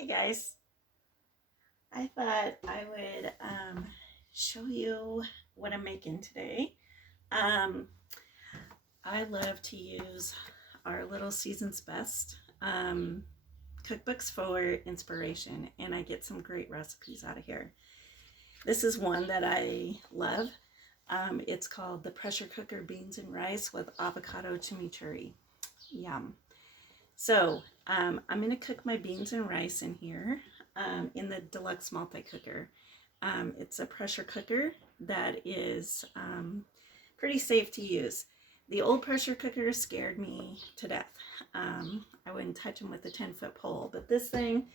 Hey guys, I thought I would show you what I'm making today. Um, I love to use our little Season's Best cookbooks for inspiration, and I get some great recipes out of here. This is one that I love. It's called the pressure cooker beans and rice with avocado chimichurri. Yum. So I'm going to cook my beans and rice in here in the deluxe multi-cooker. It's a pressure cooker that is pretty safe to use. The old pressure cooker scared me to death. I wouldn't touch them with a 10-foot pole, but this thing,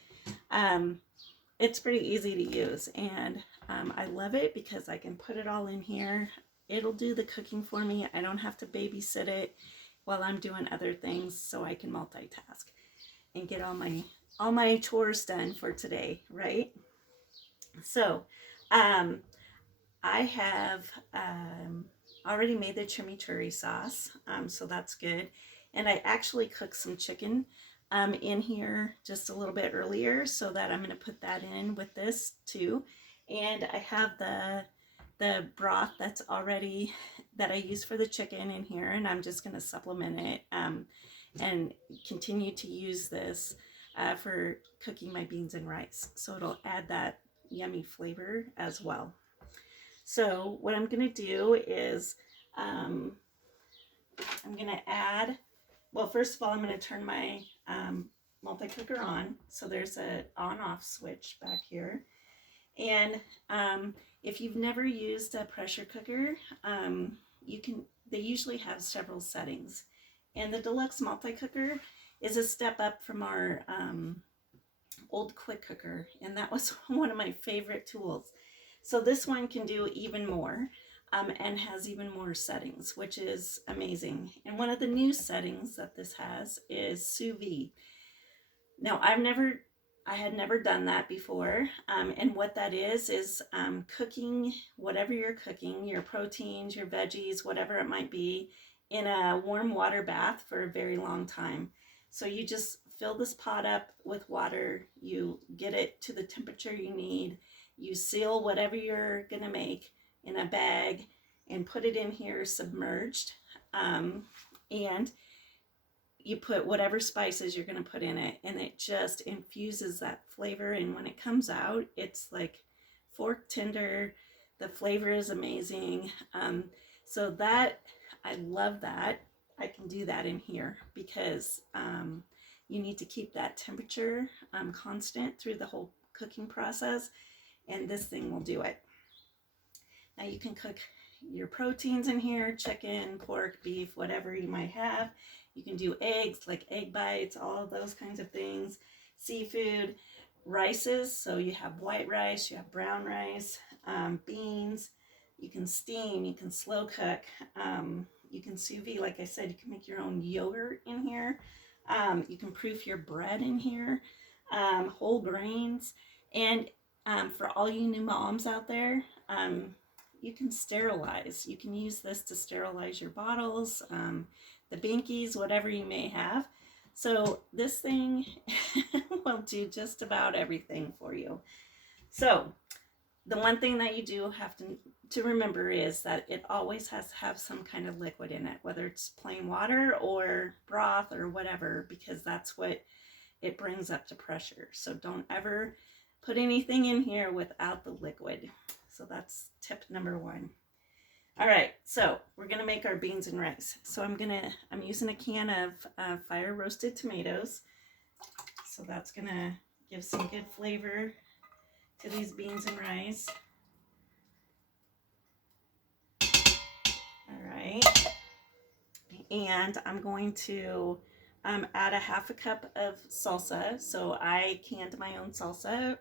it's pretty easy to use, and I love it because I can put it all in here. It'll do the cooking for me. I don't have to babysit it while I'm doing other things, so I can multitask and get all my chores done for today, right? So I have already made the chimichurri sauce, so that's good. And I actually cooked some chicken in here just a little bit earlier, so that I'm going to put that in with this too. And I have the broth that's already that I use for the chicken in here, and I'm just going to supplement it and continue to use this for cooking my beans and rice. So it'll add that yummy flavor as well. So what I'm going to do is I'm going to add, well, first of all, I'm going to turn my multi-cooker on. So there's a on-off switch back here. And if you've never used a pressure cooker, they usually have several settings. And the deluxe multi-cooker is a step up from our old quick cooker, and that was one of my favorite tools. So this one can do even more and has even more settings, which is amazing. And one of the new settings that this has is sous vide. Now I had never done that before, and what that is cooking whatever you're cooking, your proteins, your veggies, whatever it might be, in a warm water bath for a very long time. So you just fill this pot up with water, you get it to the temperature you need, you seal whatever you're gonna make in a bag and put it in here submerged, and you put whatever spices you're going to put in it, and it just infuses that flavor. And when it comes out, it's like fork tender. The flavor is amazing. So that, I love that. I can do that in here because you need to keep that temperature constant through the whole cooking process, and this thing will do it. Now you can cook your proteins in here, chicken, pork, beef, whatever you might have. You can do eggs, like egg bites, all of those kinds of things. Seafood, rices, so you have white rice, you have brown rice, beans. You can steam, you can slow cook, you can sous vide, like I said, you can make your own yogurt in here. You can proof your bread in here, whole grains. And for all you new moms out there, you can sterilize. You can use this to sterilize your bottles, the binkies, whatever you may have. So this thing will do just about everything for you. So the one thing that you do have to remember is that it always has to have some kind of liquid in it, whether it's plain water or broth or whatever, because that's what it brings up to pressure. So don't ever put anything in here without the liquid. So that's tip number one. All right, so we're gonna make our beans and rice. So I'm using a can of fire roasted tomatoes. So that's gonna give some good flavor to these beans and rice. All right, and I'm going to add a half a cup of salsa. So I canned my own salsa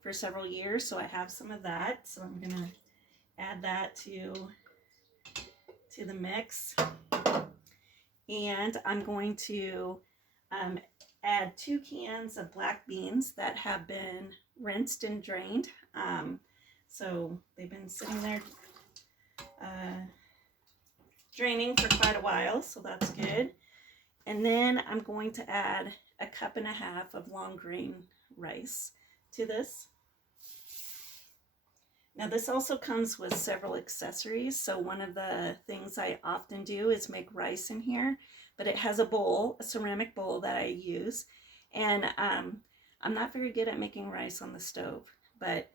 for several years, so I have some of that. So I'm gonna add that to the mix, and I'm going to add 2 cans of black beans that have been rinsed and drained. So they've been sitting there draining for quite a while, so that's good. And then I'm going to add a cup and a half of long grain rice to this. Now this also comes with several accessories. So one of the things I often do is make rice in here, but it has a bowl, a ceramic bowl that I use. And I'm not very good at making rice on the stove, but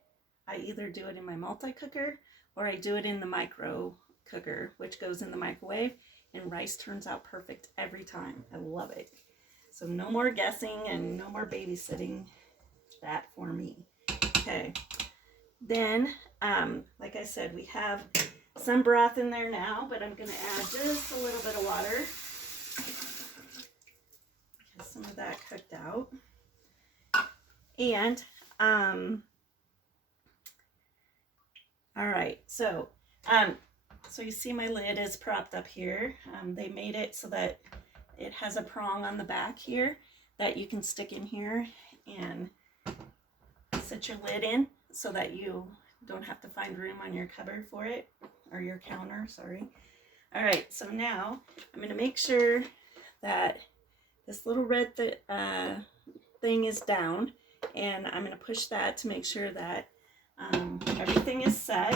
I either do it in my multi-cooker or I do it in the micro cooker, which goes in the microwave, and rice turns out perfect every time. I love it. So no more guessing and no more babysitting that for me. Okay. Then, like I said, we have some broth in there now, but I'm going to add just a little bit of water. Get some of that cooked out. And, all right, so you see my lid is propped up here. They made it so that it has a prong on the back here that you can stick in here and set your lid in, so that you don't have to find room on your cupboard for it, or your counter, sorry. All right, so now I'm going to make sure that this little red thing is down, and I'm going to push that to make sure that everything is set.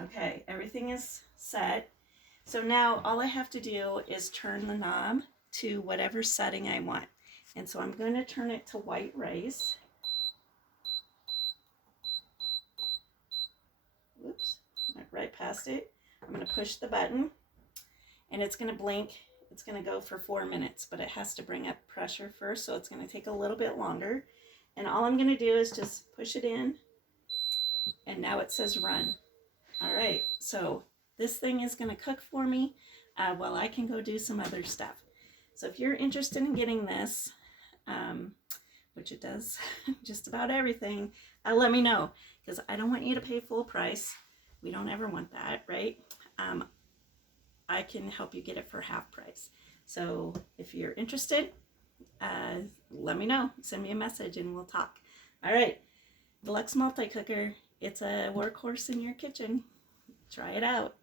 Okay, everything is set. So now all I have to do is turn the knob to whatever setting I want. And so I'm going to turn it to white rice. Whoops, went right past it. I'm going to push the button, and it's going to blink. It's going to go for 4 minutes, but it has to bring up pressure first, so it's going to take a little bit longer. And all I'm going to do is just push it in, and now it says run. All right, so this thing is going to cook for me while I can go do some other stuff. So if you're interested in getting this, which it does just about everything, let me know, because I don't want you to pay full price. We don't ever want that, right? I can help you get it for half price. So if you're interested, let me know. Send me a message and we'll talk. All right, Deluxe Multi-Cooker. It's a workhorse in your kitchen. Try it out.